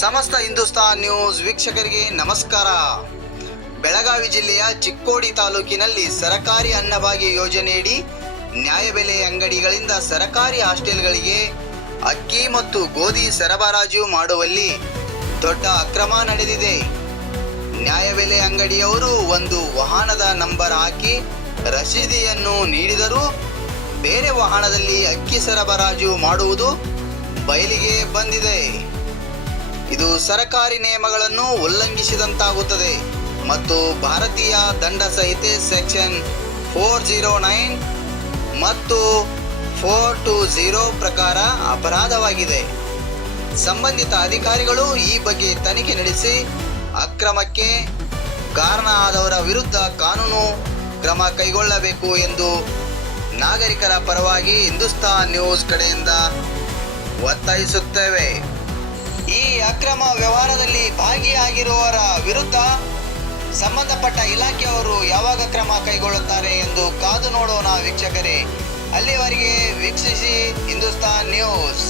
ಸಮಸ್ತ ಹಿಂದೂಸ್ತಾನ್ ನ್ಯೂಸ್ ವೀಕ್ಷಕರಿಗೆ ನಮಸ್ಕಾರ. ಬೆಳಗಾವಿ ಜಿಲ್ಲೆಯ ಚಿಕ್ಕೋಡಿ ತಾಲೂಕಿನಲ್ಲಿ ಸರಕಾರಿ ಅನ್ನಭಾಗ್ಯ ಯೋಜನೆಯಡಿ ನ್ಯಾಯಬೆಲೆ ಅಂಗಡಿಗಳಿಂದ ಸರಕಾರಿ ಹಾಸ್ಟೆಲ್ಗಳಿಗೆ ಅಕ್ಕಿ ಮತ್ತು ಗೋಧಿ ಸರಬರಾಜು ಮಾಡುವಲ್ಲಿ ದೊಡ್ಡ ಅಕ್ರಮ ನಡೆದಿದೆ. ನ್ಯಾಯಬೆಲೆ ಅಂಗಡಿಯವರು ಒಂದು ವಾಹನದ ನಂಬರ್ ಹಾಕಿ ರಸೀದಿಯನ್ನು ನೀಡಿದರೂ ಬೇರೆ ವಾಹನದಲ್ಲಿ ಅಕ್ಕಿ ಸರಬರಾಜು ಮಾಡುವುದು ಬಯಲಿಗೆ ಬಂದಿದೆ. ಇದು ಸರಕಾರಿ ನಿಯಮಗಳನ್ನು ಉಲ್ಲಂಘಿಸಿದಂತಾಗುತ್ತದೆ ಮತ್ತು ಭಾರತೀಯ ದಂಡ ಸಂಹಿತೆ ಸೆಕ್ಷನ್ 409 ಮತ್ತು 420 ಪ್ರಕಾರ ಅಪರಾಧವಾಗಿದೆ. ಸಂಬಂಧಿತ ಅಧಿಕಾರಿಗಳು ಈ ಬಗ್ಗೆ ತನಿಖೆ ನಡೆಸಿ ಅಕ್ರಮಕ್ಕೆ ಕಾರಣ ಆದವರ ವಿರುದ್ಧ ಕಾನೂನು ಕ್ರಮ ಕೈಗೊಳ್ಳಬೇಕು ಎಂದು ನಾಗರಿಕರ ಪರವಾಗಿ ಹಿಂದೂಸ್ತಾನ್ ನ್ಯೂಸ್ ಕಡೆಯಿಂದ ಒತ್ತಾಯಿಸುತ್ತೇವೆ. ಈ ಅಕ್ರಮ ವ್ಯವಹಾರದಲ್ಲಿ ಭಾಗಿಯಾಗಿರುವವರ ವಿರುದ್ಧ ಸಂಬಂಧಪಟ್ಟ ಇಲಾಖೆಯವರು ಯಾವಾಗ ಕ್ರಮ ಕೈಗೊಳ್ಳುತ್ತಾರೆ ಎಂದು ಕಾದು ನೋಡೋಣ ವೀಕ್ಷಕರೇ. ಅಲ್ಲಿವರೆಗೆ ವೀಕ್ಷಿಸಿ ಹಿಂದೂಸ್ತಾನ್ ನ್ಯೂಸ್.